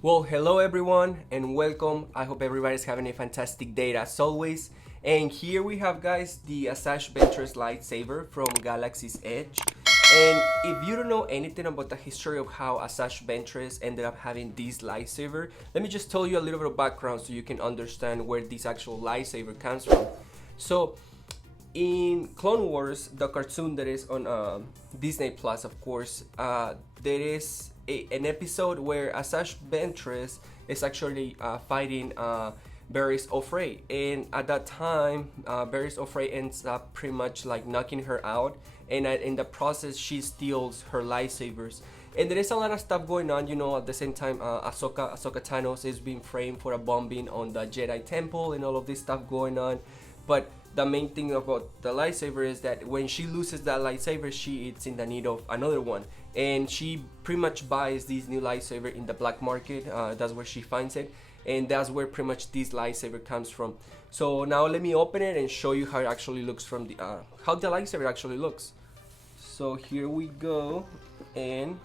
Well, hello everyone and welcome. I hope everybody's having a fantastic day as always. And here we have, guys, the Asajj Ventress Lightsaber from Galaxy's Edge. And if you don't know anything about the history of how Asajj Ventress ended up having this lightsaber, let me just tell you a little bit of background so you can understand where this actual lightsaber comes from. So, in Clone Wars, the cartoon that is on Disney Plus, of course, there is an episode where Asajj Ventress is actually fighting Barriss Offray, and at that time, Barriss Offray ends up pretty much like knocking her out, and in the process, she steals her lightsabers. And there is a lot of stuff going on, you know. At the same time, Ahsoka Tano is being framed for a bombing on the Jedi Temple, and all of this stuff going on. But the main thing about the lightsaber is that when she loses that lightsaber, she is in the need of another one, and she pretty much buys this new lightsaber in the black market. That's where she finds it, and that's where pretty much this lightsaber comes from. So now let me open it and show you how it actually looks from the how the lightsaber actually looks. So here we go, and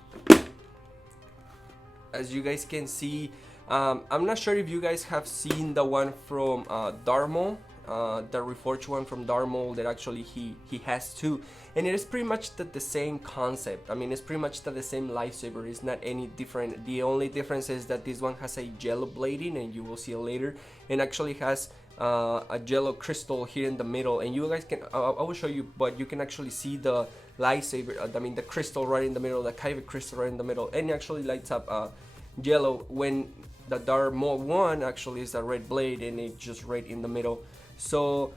as you guys can see, I'm not sure if you guys have seen the one from Darth Maul. The reforged one from Darth Maul that actually he has too, and it is pretty much the same concept. I mean, it's pretty much the same lightsaber. It's not any different. The only difference is that this one has a yellow blading, and you will see it later, and actually has a yellow crystal here in the middle. And you guys can I will show you, but you can actually see the lightsaber, I mean the crystal right in the middle, the kyber crystal right in the middle, and it actually lights up yellow when the Darth Maul one actually is a red blade, and it's just right in the middle. So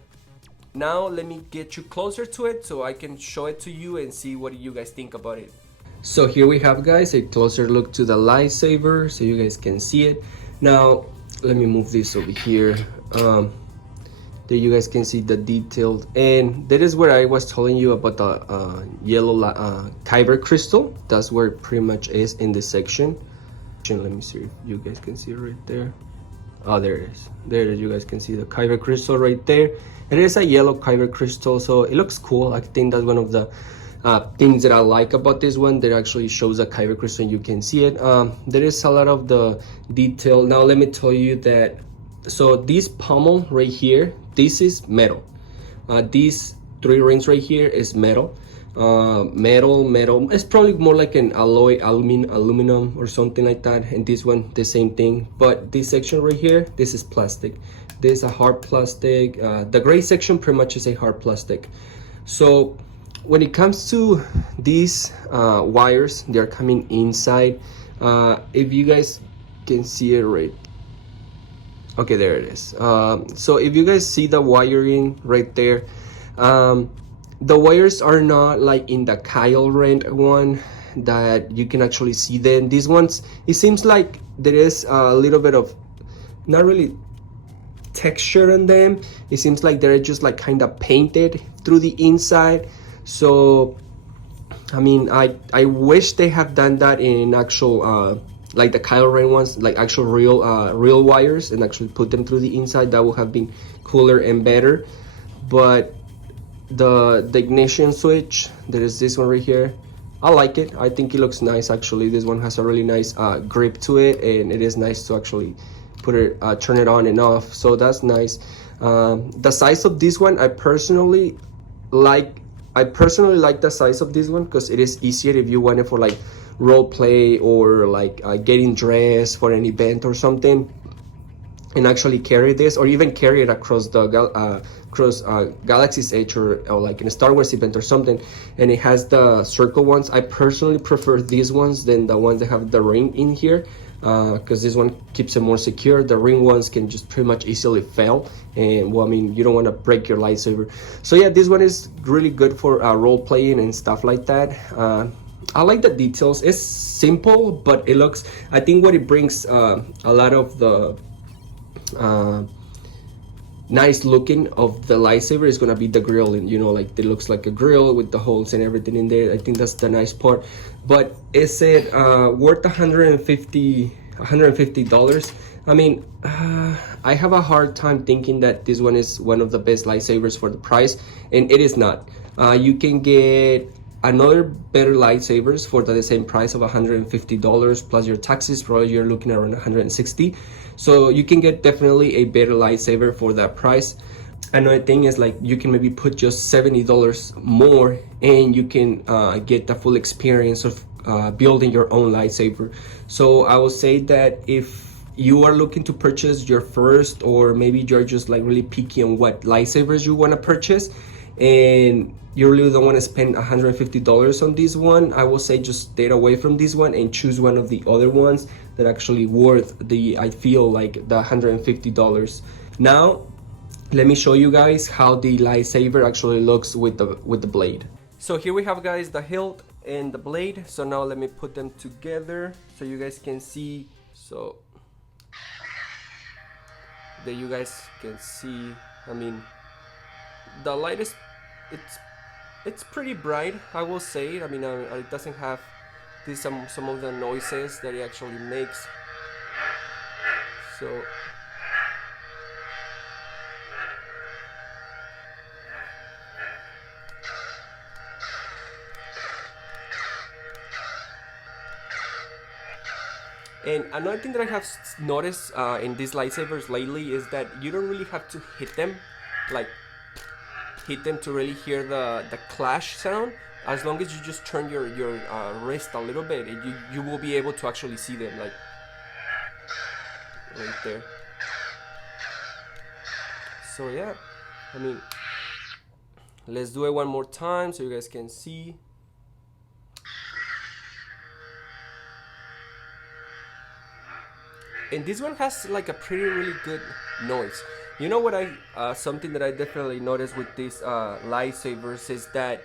now let me get you closer to it so I can show it to you and see what you guys think about it. So here we have, guys, a closer look to the lightsaber so you guys can see it. Now let me move this over here. There you guys can see the detailed, and that is where I was telling you about the yellow kyber crystal. That's where it pretty much is in this section. Let me see if you guys can see it right there. Oh, there it is. There it is. You guys can see the kyber crystal right there. It is a yellow kyber crystal, so it looks cool. I think that's one of the things that I like about this one. That actually shows a kyber crystal and you can see it. There is a lot of the detail. Now let me tell you that. So this pommel right here, this is metal. These three rings right here is metal. Metal. It's probably more like an alloy, aluminum or something like that. And this one, the same thing. But this section right here, this is plastic. This is a hard plastic. The gray section pretty much is a hard plastic. So when it comes to these wires, they're coming inside. If you guys can see it right. Okay, there it is. So if you guys see the wiring right there, the wires are not like in the Kyle Ren one that you can actually see them. These ones, it seems like there is a little bit of not really texture on them. It seems like they're just like kind of painted through the inside. So I mean, I wish they have done that in actual like the Kyle Ren ones, like actual real wires, and actually put them through the inside. That would have been cooler and better. But the ignition switch, there is this one right here. I like it. I think it looks nice actually. This one has a really nice grip to it, and it is nice to actually put it turn it on and off, so that's nice. The size of this one, I personally like the size of this one because it is easier if you want it for like role play or like getting dressed for an event or something, and actually carry this, or even carry it across the Galaxy's Edge, or like in a Star Wars event or something. And it has the circle ones. I personally prefer these ones than the ones that have the ring in here, because this one keeps it more secure. The ring ones can just pretty much easily fail, and well, I mean, you don't want to break your lightsaber. So yeah, this one is really good for role playing and stuff like that. I like the details. It's simple, but it looks, I think what it brings a lot of the nice looking of the lightsaber is gonna be the grill, and you know, like it looks like a grill with the holes and everything in there. I think that's the nice part. But is it worth $150? I mean, I have a hard time thinking that this one is one of the best lightsabers for the price, and it is not. You can get another better lightsabers for the same price of $150 plus your taxes. Probably you're looking around 160. So you can get definitely a better lightsaber for that price. Another thing is like you can maybe put just $70 more and you can get the full experience of building your own lightsaber. So I would say that if you are looking to purchase your first, or maybe you're just like really picky on what lightsabers you want to purchase and you really don't want to spend $150 on this one, I will say just stay away from this one and choose one of the other ones that actually worth the, I feel like, the $150. Now let me show you guys how the lightsaber actually looks with the blade. So here we have, guys, the hilt and the blade. So now let me put them together so you guys can see. So that you guys can see, I mean, the light is, it's pretty bright, I will say. I mean, it doesn't have this some of the noises that it actually makes. So and another thing that I have noticed in these lightsabers lately is that you don't really have to hit them, like hit them to really hear the clash sound. As long as you just turn your wrist a little bit, you will be able to actually see them, like right there. So yeah, I mean, let's do it one more time so you guys can see. And this one has like a really good noise. You know what something that I definitely noticed with these lightsabers is that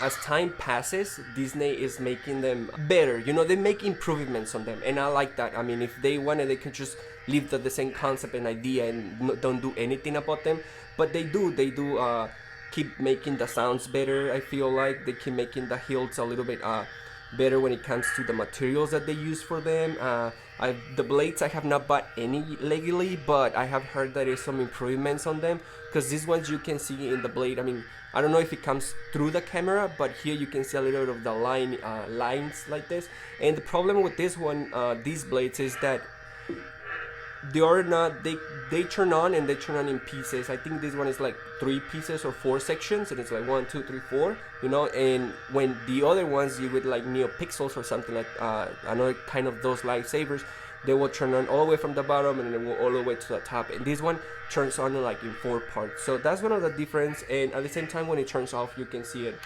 as time passes, Disney is making them better. You know, they make improvements on them, and I like that. I mean, if they wanted, they could just leave the same concept and idea and don't do anything about them. But they do keep making the sounds better. I feel like they keep making the hilts a little bit better when it comes to the materials that they use for them. The blades, I have not bought any lately, but I have heard that there's some improvements on them, because these ones you can see in the blade, I mean, I don't know if it comes through the camera, but here you can see a little bit of the lines like this. And the problem with this one, these blades, is that they are not, they turn on and they turn on in pieces. I think this one is like 3 pieces or 4 sections, and it's like 1, 2, 3, 4, you know. And when the other ones, you would like NeoPixels or something like another kind of those lightsabers, they will turn on all the way from the bottom and then all the way to the top. And this one turns on like in 4 parts. So that's one of the difference. And at the same time, when it turns off, you can see it.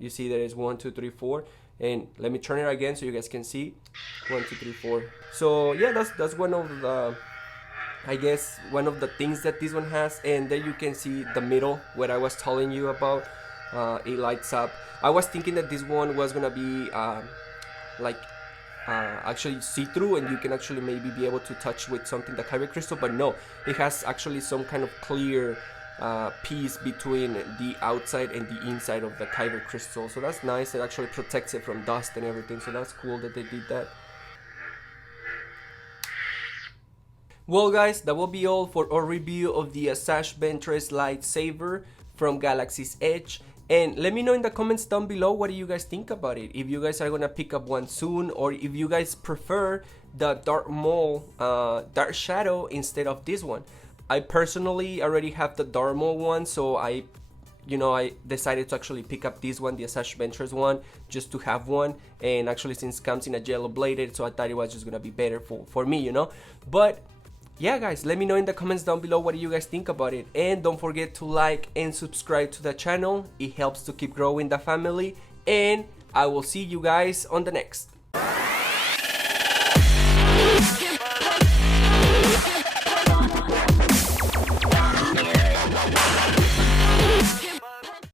You see there is 1, 2, 3, 4. And let me turn it again so you guys can see 1, 2, 3, 4. So yeah, that's one of the, I guess, one of the things that this one has. And then you can see the middle, what I was telling you about. It lights up. I was thinking that this one was gonna be actually see-through, and you can actually maybe be able to touch with something, the kyber crystal, but no, it has actually some kind of clear piece between the outside and the inside of the kyber crystal. So that's nice. It actually protects it from dust and everything, so that's cool that they did that. Well guys, that will be all for our review of the Asajj Ventress lightsaber from Galaxy's Edge. And let me know in the comments down below, what do you guys think about it? If you guys are gonna pick up one soon, or if you guys prefer the Darth Maul Dark Shadow instead of this one. I personally already have the Darth Maul one, so I decided to actually pick up this one, the Asajj Ventress one, just to have one. And actually, since it comes in a yellow bladed, so I thought it was just gonna be better for me, you know. But yeah guys, let me know in the comments down below, what do you guys think about it. And don't forget to like and subscribe to the channel. It helps to keep growing the family. And I will see you guys on the next.